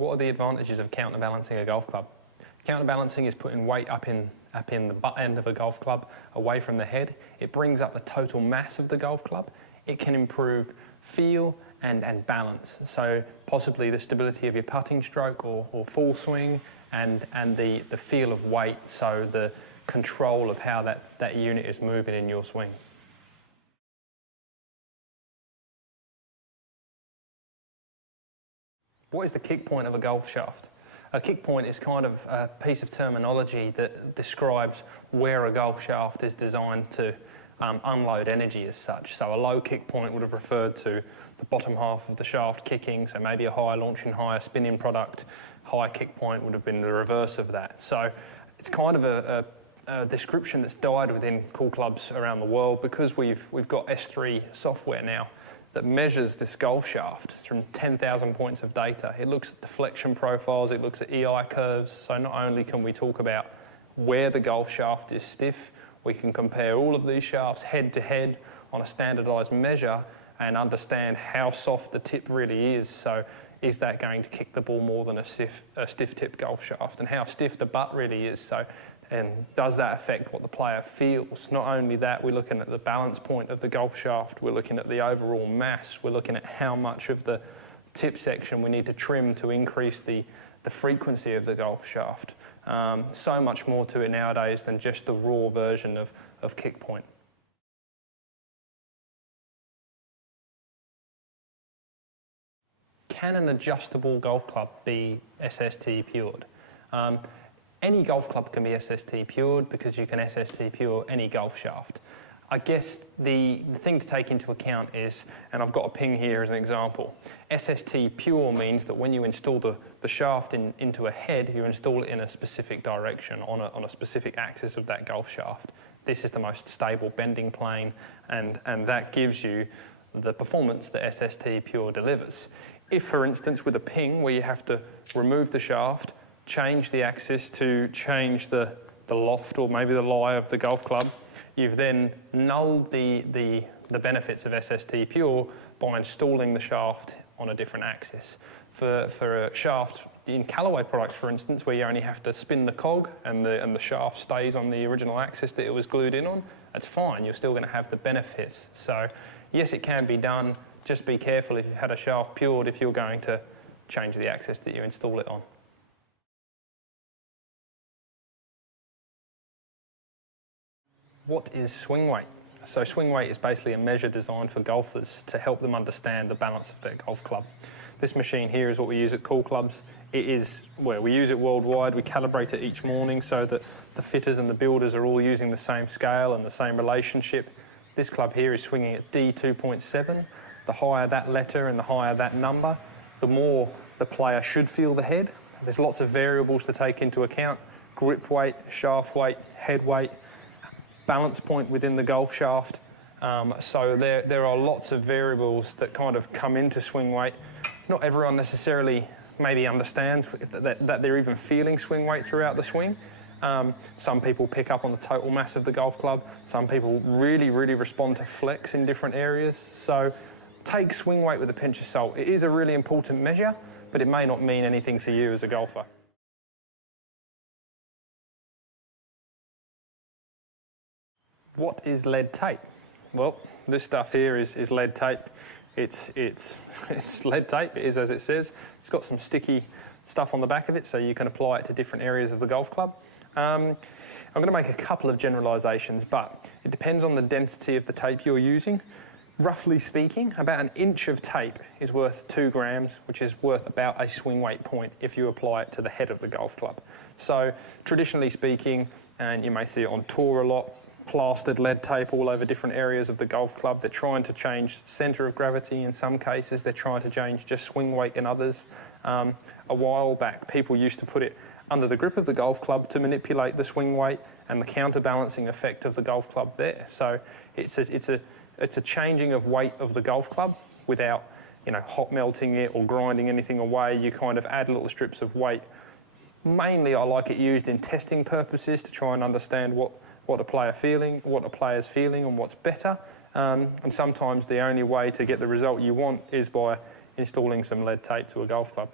What are the advantages of counterbalancing a golf club? Counterbalancing is putting weight up in the butt end of a golf club away from the head. It brings up the total mass of the golf club. It can improve feel and balance. So possibly the stability of your putting stroke or full swing and the feel of weight, so the control of how that unit is moving in your swing. What is the kick point of a golf shaft? A kick point is kind of a piece of terminology that describes where a golf shaft is designed to unload energy as such. So a low kick point would have referred to the bottom half of the shaft kicking, so maybe a higher launching, higher spinning product. High kick point would have been the reverse of that. So it's kind of a description that's died within cool clubs around the world, because we've got S3 software now that measures this golf shaft from 10,000 points of data. It looks at deflection profiles, it looks at EI curves. So not only can we talk about where the golf shaft is stiff, we can compare all of these shafts head to head on a standardized measure and understand how soft the tip really is. So is that going to kick the ball more than a stiff tip golf shaft, and how stiff the butt really is. So, and does that affect what the player feels? Not only that, we're looking at the balance point of the golf shaft, we're looking at the overall mass, we're looking at how much of the tip section we need to trim to increase the frequency of the golf shaft. So much more to it nowadays than just the raw version of kick point. Can an adjustable golf club be SST Pured? Any golf club can be SST Pured, because you can SST Pure any golf shaft. I guess the thing to take into account is, and I've got a ping here as an example, SST Pure means that when you install the shaft into a head, you install it in a specific direction on a specific axis of that golf shaft. This is the most stable bending plane, and that gives you the performance that SST Pure delivers. If, for instance, with a ping where you have to remove the shaft, change the axis to change the loft or maybe the lie of the golf club, you've then nulled the benefits of SST Pure by installing the shaft on a different axis. For a shaft in Callaway products, for instance, where you only have to spin the cog and the shaft stays on the original axis that it was glued in on, that's fine. You're still going to have the benefits. So yes, it can be done. Just be careful if you've had a shaft pured if you're going to change the axis that you install it on. What is swing weight? So swing weight is basically a measure designed for golfers to help them understand the balance of their golf club. This machine here is what we use at cool clubs. It is where we use it worldwide. We calibrate it each morning so that the fitters and the builders are all using the same scale and the same relationship. This club here is swinging at D2.7. The higher that letter and the higher that number, the more the player should feel the head. There's lots of variables to take into account: grip weight, shaft weight, head weight, balance point within the golf shaft. So there are lots of variables that kind of come into swing weight. Not everyone necessarily maybe understands that they're even feeling swing weight throughout the swing. Some people pick up on the total mass of the golf club. Some people really respond to flex in different areas. So take swing weight with a pinch of salt. It is a really important measure, but it may not mean anything to you as a golfer. What is lead tape? Well, this stuff here is lead tape. It's lead tape, it is as it says. It's got some sticky stuff on the back of it, so you can apply it to different areas of the golf club. I'm going to make a couple of generalisations, but it depends on the density of the tape you're using. Roughly speaking, about an inch of tape is worth 2 grams, which is worth about a swing weight point if you apply it to the head of the golf club. So traditionally speaking, and you may see it on tour a lot, plastered lead tape all over different areas of the golf club. They're trying to change centre of gravity in some cases. They're trying to change just swing weight in others. A while back, people used to put it under the grip of the golf club to manipulate the swing weight and the counterbalancing effect of the golf club there. So it's a changing of weight of the golf club without, hot melting it or grinding anything away. You kind of add little strips of weight. Mainly, I like it used in testing purposes to try and understand what a player's feeling, and what's better. And sometimes the only way to get the result you want is by installing some lead tape to a golf club.